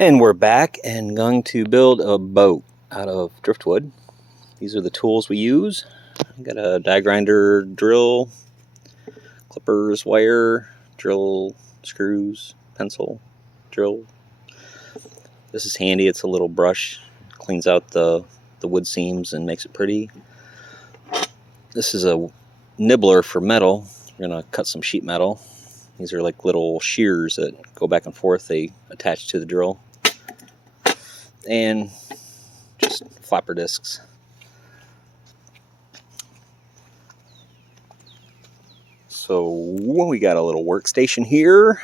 And we're back and going to build a boat out of driftwood. These are the tools we use. I've got a die grinder, drill, clippers, wire, drill, screws, pencil, drill. This is handy. It's a little brush. Cleans out the wood seams and makes it pretty. This is a nibbler for metal. We're going to cut some sheet metal. These are like little shears that go back and forth. They attach to the drill. And just flapper discs. So we got a little workstation here,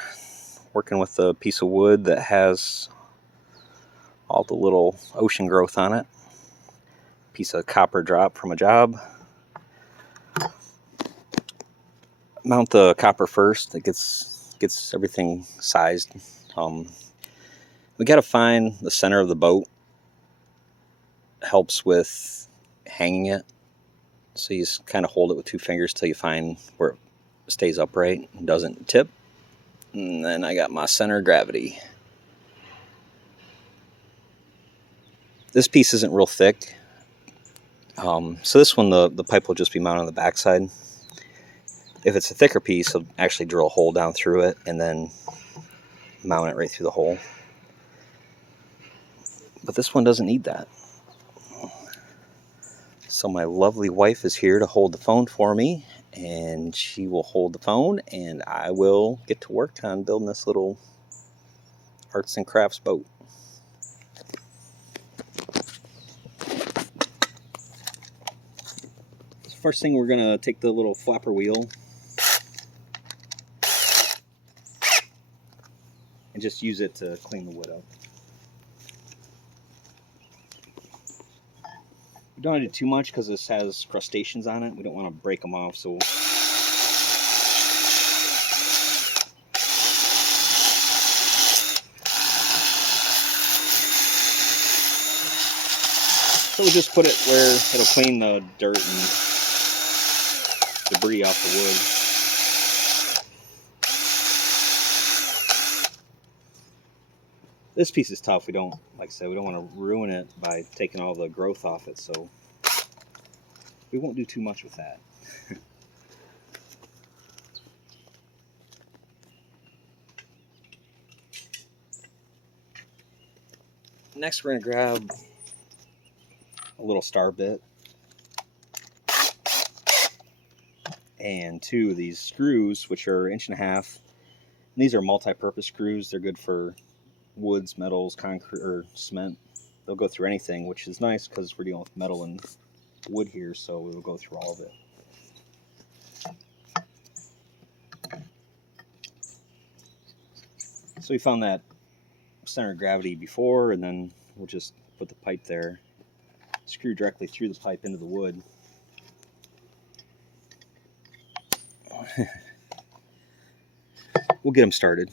working with a piece of wood that has all the little ocean growth on it. Piece of copper drop from a job. Mount the copper first. It gets everything sized. We got to find the center of the boat. Helps with hanging it. So you just kind of hold it with two fingers till you find where it stays upright and doesn't tip. And then I got my center of gravity. This piece isn't real thick. So this one, the pipe will just be mounted on the backside. If it's a thicker piece, I'll actually drill a hole down through it and then mount it right through the hole. But this one doesn't need that. So my lovely wife is here to hold the phone for me, and she will hold the phone, and I will get to work on building this little arts and crafts boat. So first thing, we're gonna take the little flapper wheel and just use it to clean the wood up. We don't want to do too much because this has crustaceans on it. We don't want to break them off, so we'll just put it where it'll clean the dirt and debris off the wood. This piece is tough. We don't, like I said, we don't want to ruin it by taking all the growth off it, so we won't do too much with that. Next, we're going to grab a little star bit and two of these screws, which are 1.5 inches. And these are multi-purpose screws. They're good for woods, metals, concrete, or cement. They'll go through anything, which is nice because we're dealing with metal and wood here, so we will go through all of it. So we found that center of gravity before, and then we'll just put the pipe there, screw directly through the pipe into the wood. We'll get them started.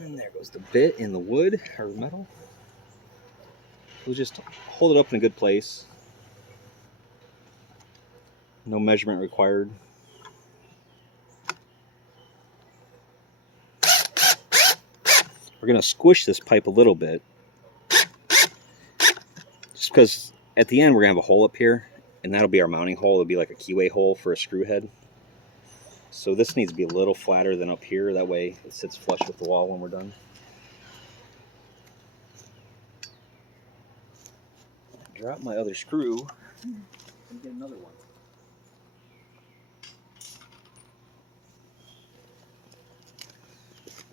And there goes the bit in the wood or metal. We'll just hold it up in a good place. No measurement required. We're going to squish this pipe a little bit. Just because at the end we're going to have a hole up here, and that'll be our mounting hole. It'll be like a keyway hole for a screw head. So this needs to be a little flatter than up here. That way it sits flush with the wall when we're done. Drop my other screw and get another one.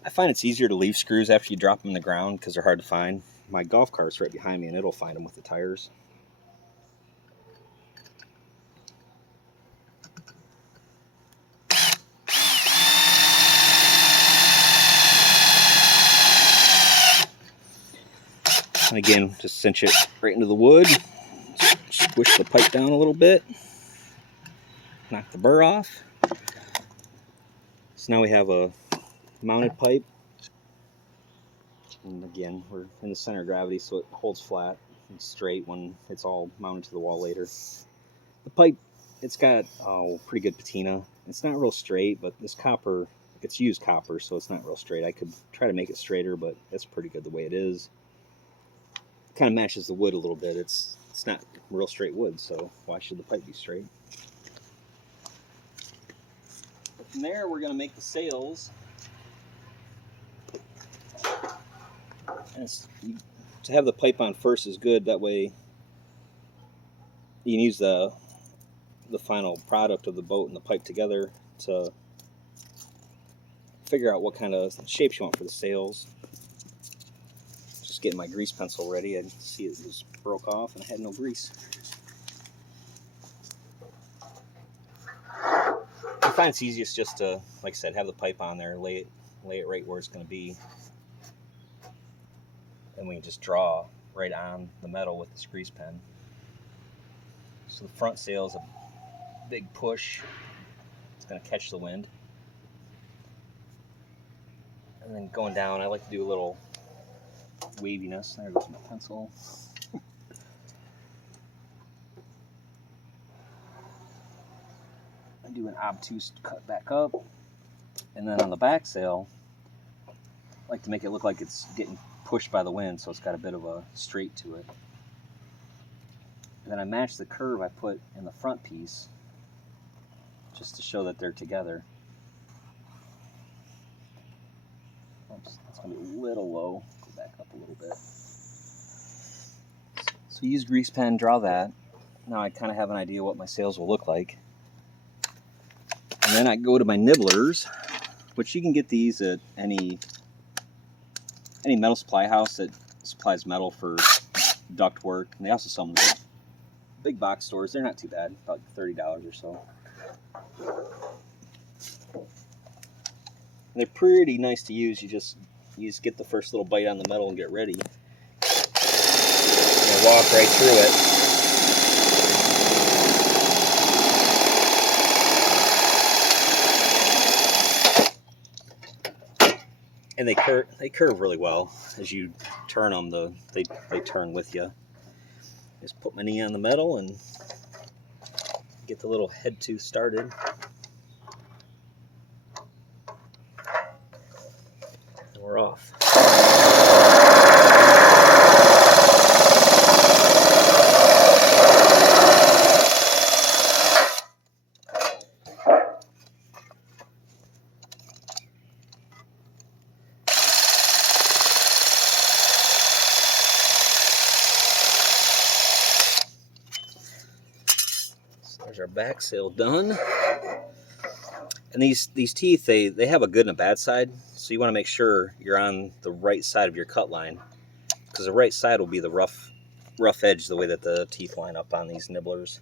I find it's easier to leave screws after you drop them in the ground because they're hard to find. My golf cart's right behind me and it'll find them with the tires. And again, just cinch it right into the wood. Squish the pipe down a little bit. Knock the burr off. So now we have a mounted pipe. And again, we're in the center of gravity, so it holds flat and straight when it's all mounted to the wall later. The pipe, it's got pretty good patina. It's not real straight, but this copper, it's used copper, so it's not real straight. I could try to make it straighter, but it's pretty good the way it is. It kind of matches the wood a little bit. It's not real straight wood, so why should the pipe be straight? But from there, we're going to make the sails. And to have the pipe on first is good. That way you can use the final product of the boat and the pipe together to figure out what kind of shapes you want for the sails. Just getting my grease pencil ready. I see it was broke off and I had no grease. I find it's easiest just to, like I said, have the pipe on there, lay it right where it's going to be, and we can just draw right on the metal with this grease pen. So the front sail is a big push. It's going to catch the wind. And then going down, I like to do a little waviness. There goes my pencil. I do an obtuse cut back up. And then on the back sail, I like to make it look like it's getting pushed by the wind, so it's got a bit of a straight to it. And then I match the curve I put in the front piece just to show that they're together. Oops, that's going to be a little low. Go back up a little bit. So use grease pen, draw that. Now I kind of have an idea what my sails will look like. And then I go to my nibblers, which you can get these at any metal supply house that supplies metal for duct work. And they also sell them at big box stores. They're not too bad, about $30 or so. And they're pretty nice to use. You just get the first little bite on the metal and get ready. And walk right through it. And they curve really well. As you turn them, they turn with you. Just put my knee on the metal and get the little head tooth started. And we're off. There's our back sail done. And these teeth, they have a good and a bad side, so you want to make sure you're on the right side of your cut line, because the right side will be the rough edge, the way that the teeth line up on these nibblers.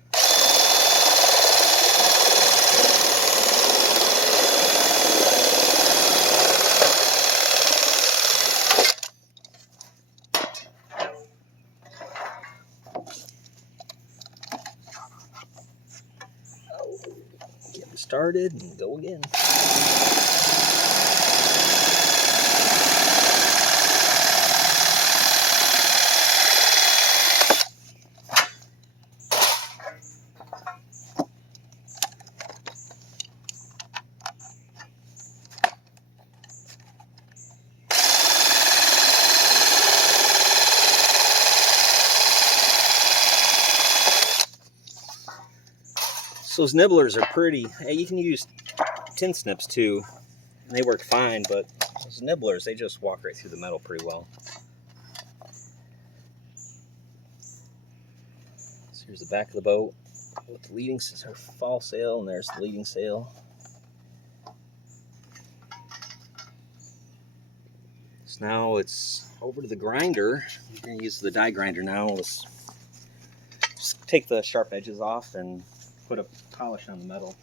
Get started and go again. So those nibblers are pretty. Hey, you can use tin snips too, and they work fine, but those nibblers, they just walk right through the metal pretty well. So here's the back of the boat with the leading, our fall sail, and there's the leading sail. So now it's over to the grinder. We're going to use the die grinder now. Let's just take the sharp edges off and put a polish on the metal.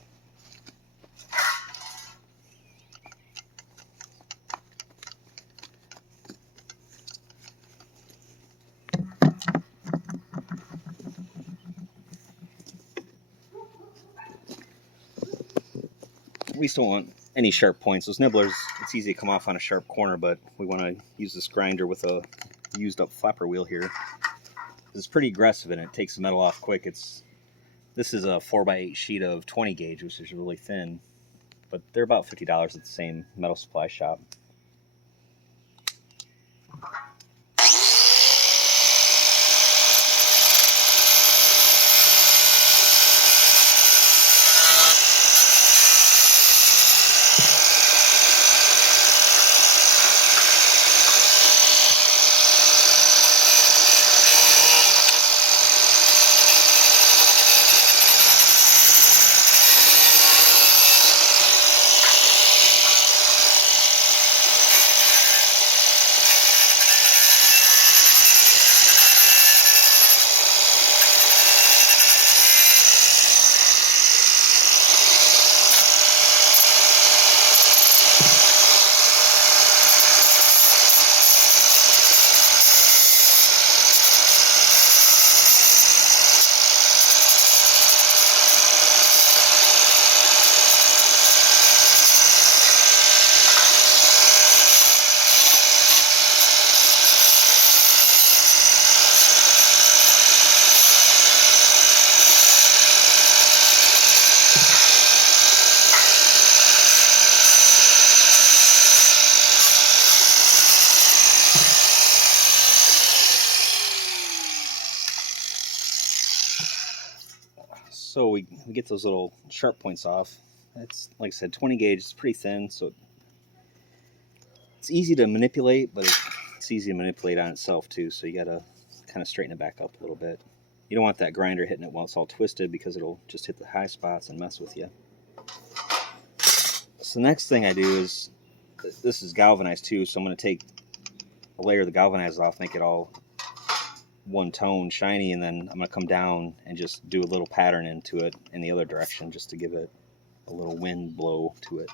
We still want any sharp points. Those nibblers, it's easy to come off on a sharp corner, but we want to use this grinder with a used up flapper wheel here. It's pretty aggressive and it takes the metal off quick. This is a 4x8 sheet of 20 gauge, which is really thin, but they're about $50 at the same metal supply shop. So we get those little sharp points off. It's, like I said, 20 gauge. It's pretty thin, so it's easy to manipulate, but it's easy to manipulate on itself too, so you gotta kind of straighten it back up a little bit. You don't want that grinder hitting it while it's all twisted, because it'll just hit the high spots and mess with you. So the next thing I do is, this is galvanized too, so I'm going to take a layer of the galvanized off, make it all one tone shiny, and then I'm going to come down and just do a little pattern into it in the other direction, just to give it a little wind blow to it.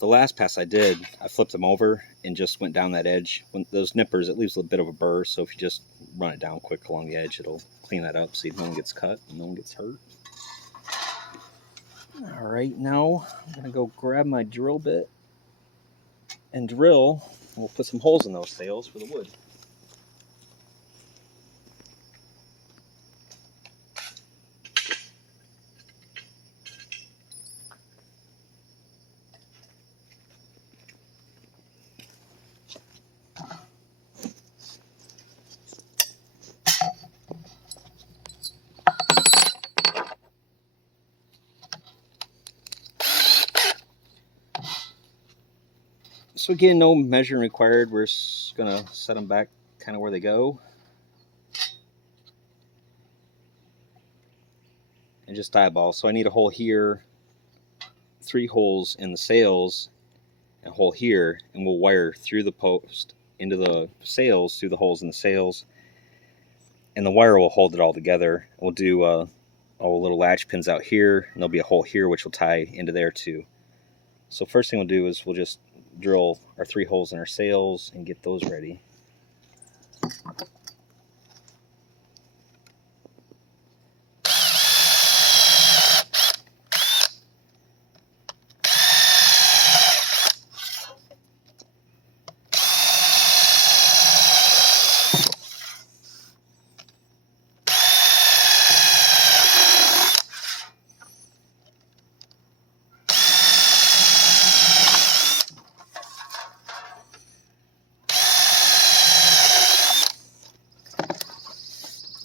The last pass I did, I flipped them over and just went down that edge. When those nippers, it leaves a bit of a burr, so if you just run it down quick along the edge, it'll clean that up so no one gets cut and no one gets hurt. All right, now I'm gonna go grab my drill bit and drill. We'll put some holes in those sails for the wood. So again, no measuring required. We're just gonna set them back kind of where they go. And just eyeball. So I need a hole here, 3 holes in the sails, and a hole here, and we'll wire through the post into the sails, through the holes in the sails, and the wire will hold it all together. We'll do all the little latch pins out here, and there'll be a hole here which will tie into there too. So first thing we'll do is we'll just drill our 3 holes in our sails and get those ready.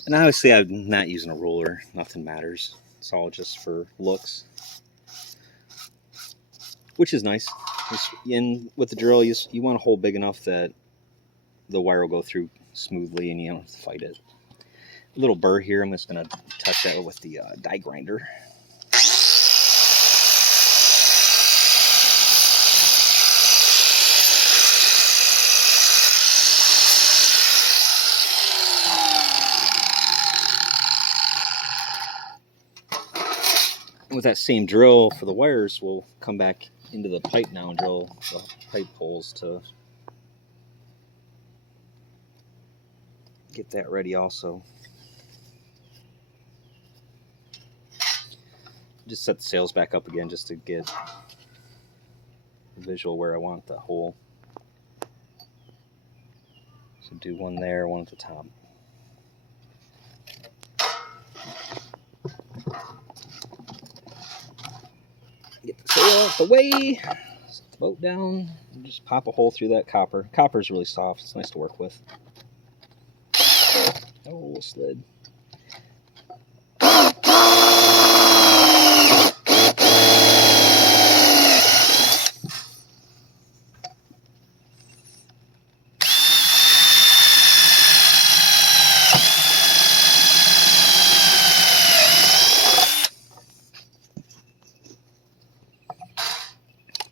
And obviously I'm not using a ruler, nothing matters. It's all just for looks, which is nice. And with the drill, you want a hole big enough that the wire will go through smoothly and you don't have to fight it. A little burr here, I'm just going to touch that with the die grinder. With that same drill for the wires, we'll come back into the pipe now and drill the pipe holes to get that ready also. Just set the sails back up again just to get a visual where I want the hole. So do one there, one at the top. Get the sail out the way, set the boat down, and just pop a hole through that copper. Copper is really soft, it's nice to work with. Oh, slid.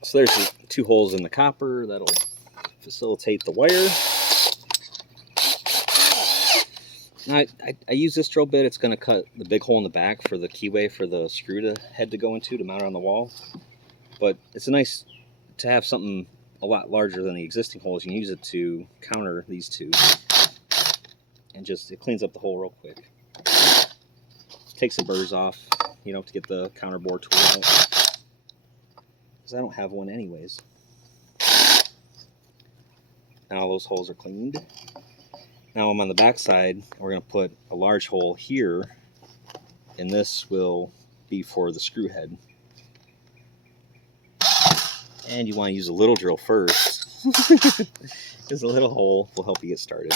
So there's the 2 holes in the copper that'll facilitate the wire. I use this drill bit. It's going to cut the big hole in the back for the keyway for the screw to head to go into to mount it on the wall. But it's nice to have something a lot larger than the existing holes. You can use it to counter these 2, and just it cleans up the hole real quick. Takes the burrs off, you know, to get the counter bore tool out. Because I don't have one anyways. Now those holes are cleaned. Now I'm on the back side. We're going to put a large hole here, and this will be for the screw head. And you want to use a little drill first, because a little hole will help you get started.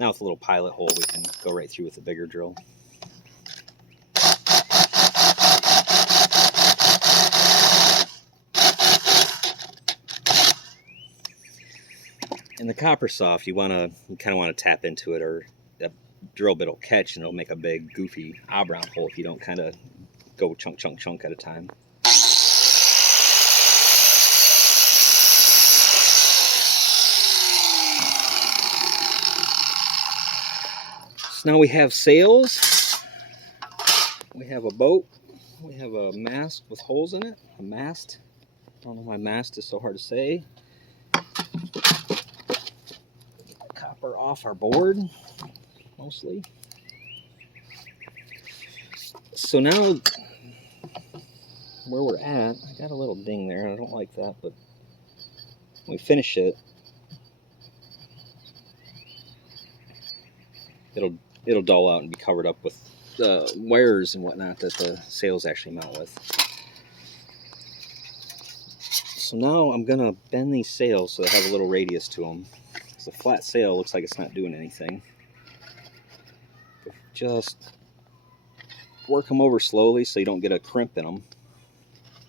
Now with a little pilot hole, we can go right through with a bigger drill. And the copper soft, you kind of want to tap into it, or that drill bit will catch and it'll make a big goofy oblong hole if you don't kind of go chunk at a time. So now we have sails, we have a boat, we have a mast with holes in it, a mast. I don't know why mast is so hard to say. Copper off our board, mostly. So now, where we're at, I got a little ding there, I don't like that, but when we finish it, it'll dull out and be covered up with the wires and whatnot that the sails actually mount with. So now I'm gonna bend these sails so they have a little radius to them. Because a flat sail looks like it's not doing anything. Just work them over slowly so you don't get a crimp in them.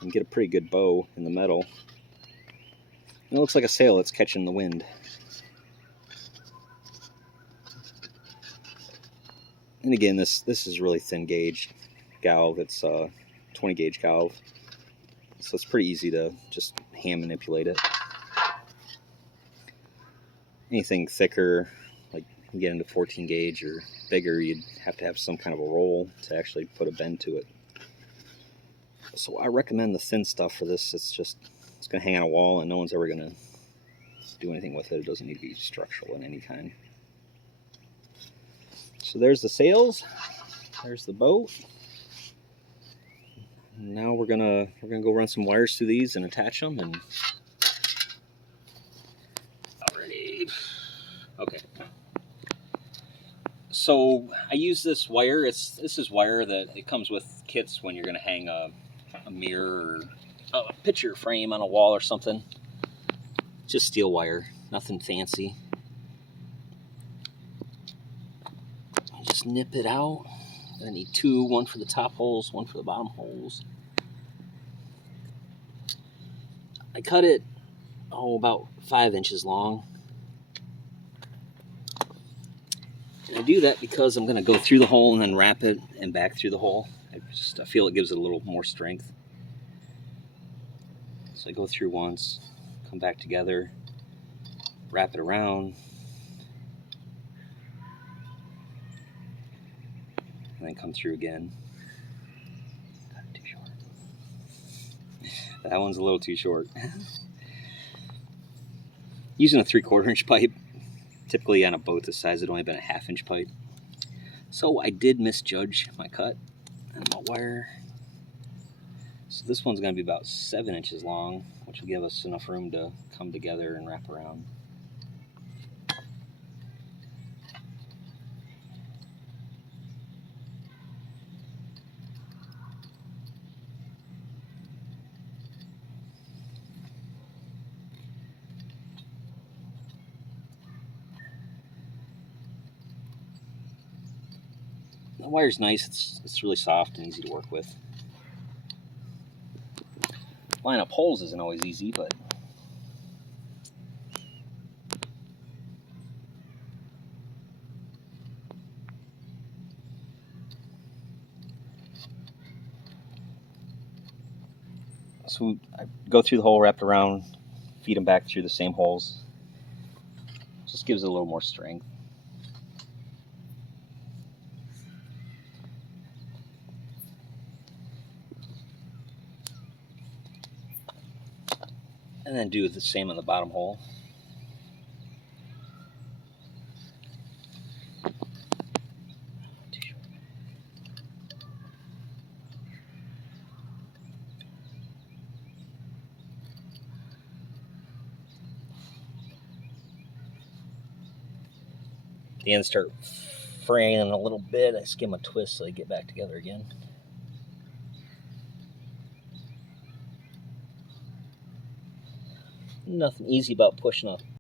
And get a pretty good bow in the metal. And it looks like a sail that's catching the wind. And again, this is really thin gauge galv. It's 20 gauge galv. So it's pretty easy to just hand manipulate it. Anything thicker, like you get into 14 gauge or bigger, you'd have to have some kind of a roll to actually put a bend to it. So I recommend the thin stuff for this. It's going to hang on a wall and no one's ever going to do anything with it. It doesn't need to be structural in any kind. So there's the sails. There's the boat. Now we're gonna go run some wires through these and attach them. And already, okay. So I use this wire. This is wire that it comes with kits when you're gonna hang a mirror or a picture frame on a wall or something. Just steel wire, nothing fancy. Just nip it out. I need two, one for the top holes, one for the bottom holes. I cut it, about 5 inches long. And I do that because I'm going to go through the hole and then wrap it and back through the hole. I feel it gives it a little more strength. So I go through once, come back together, wrap it around, and then come through again. Got it too short. That one's a little too short. Using a 3/4 inch pipe. Typically on a boat this size, it'd only been a 1/2 inch pipe. So I did misjudge my cut and my wire. So this one's going to be about 7 inches long, which will give us enough room to come together and wrap around. The wire's nice. It's really soft and easy to work with. Line up holes isn't always easy, but so I go through the hole, wrapped around, feed them back through the same holes. Just gives it a little more strength. And then do the same on the bottom hole. The ends start fraying a little bit. I give them a twist so they get back together again. Nothing easy about pushing a